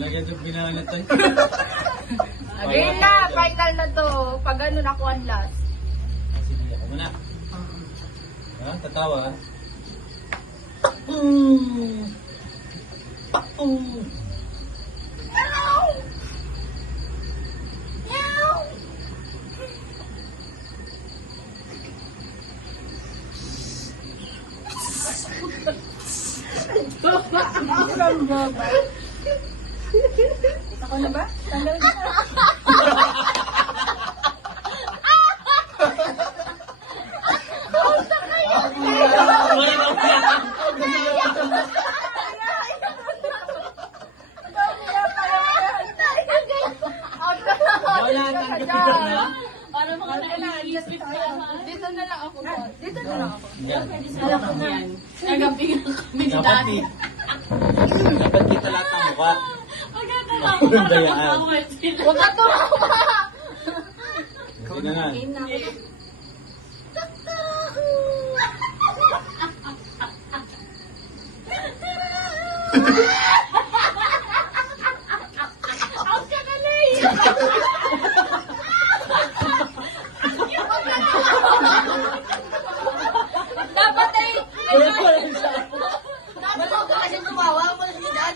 Lagyan ito binahanap tayo. Again na, final na to. Pag ano na ako ang last. Sige, ako muna. Ha? Tatawa ha? Ako na ba? Tanggalin ko na. Wala, tanggalin ko na. Para mga naiisip ka. Dito na lang ako. Dito na lang ako. Yan. Alam ko yan. Nagabi na kami ni Dapat Daddy. dapat kita lahat ng mukha. Magkakalawa para Bayaan. makawal sila. Huwag ka tumawa! Sige na nga. Game na ako. Ang kakalay! Dapat ay... Dapat ako kasi tumawa mo si Dan.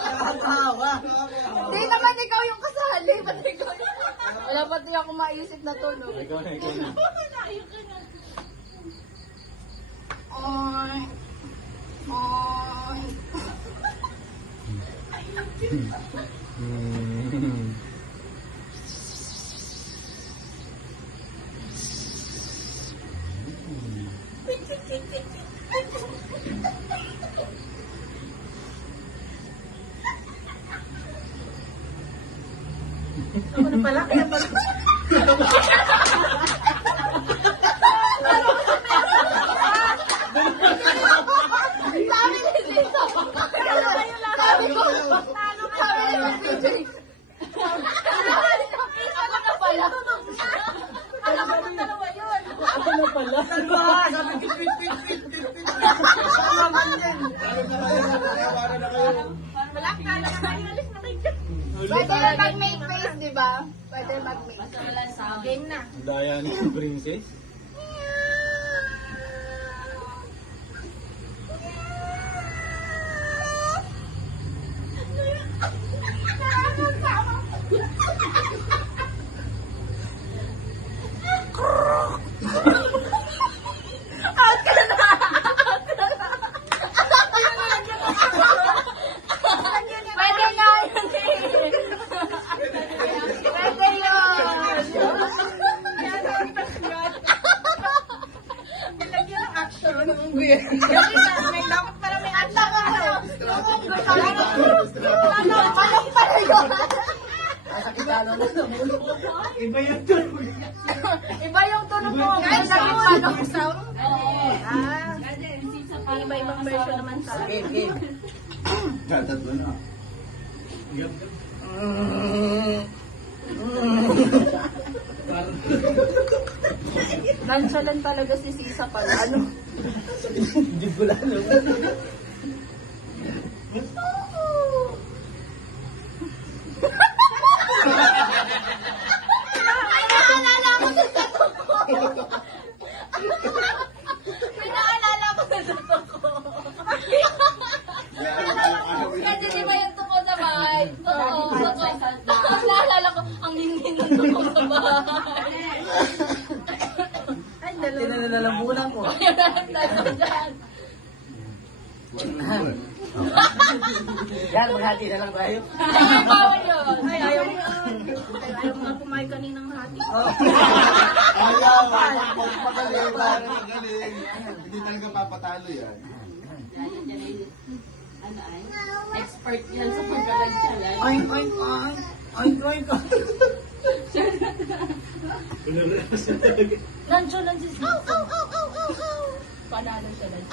Nakakawa. Hindi naman ikaw yung kasali. Ba't ikaw yung... Wala pati ako maisip na to, no? Ikaw na, ikaw na. Oy. Oy. Ako na pala, kaya pala. Sabi ni Lisa. Sabi ko. Sabi ni DJ. Ako na pala. Alam ko na dalawa yun. Dalawa, sabi ko, pit. Tama man yan. Wala ka na alis na kayo. Pwede na mag-make face, di ba? Pwede mag-make. Basta wala sa akin. Game na. Daya ni princess. Pwede nga yun eh. Pwede yun. Nilagyan ng action. May dapat para may action. Yung unggoy. Parang pala yun. Sakitano na. Iba yung tunog. Iba yung tunog mo. Guys, lagi paano sound? Oo. Ah, Para iba-ibang version naman sa akin. Game. Tatatlo na. Nonchalant talaga si Sisa pala. Ano? Hindi ko lang alam. Ay, naalala ko sa tato ko. May naalala ko sa tato ko. Kasi di ba yung tuko sa bahay? Totoo. Naalala ko, ang lingin ng tuko sa bahay. Ay, dalawa. Tinalalabunan ko. Ayun na lang tayo dyan. Yan, maghati na lang tayo. Ay, bawal yun. Ay, ayaw mo. Ayaw mo nga kumain kaninang hati. Ayaw, magaling, magaling. Hindi talaga papatalo yan. Ano ay? Expert yan sa pagkalansyalan. Ay. Nonchalant si Sisa. Panalo siya lang.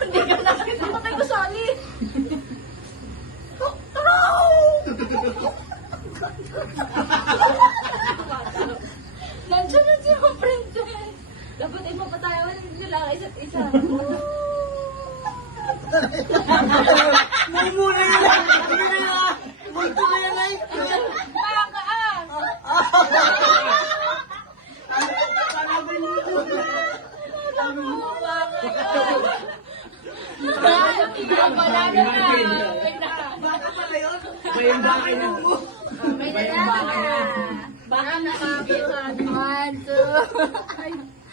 Hindi ka na. Patay ko sali. Isa. Mumuna yun ay. Sige na yan. Multo na yan ay. Baka ah! Panabay mo ito. Malalo na. Baka pala yun. May bakay na mo. May dalaga. Baka nakapit. 1, 2.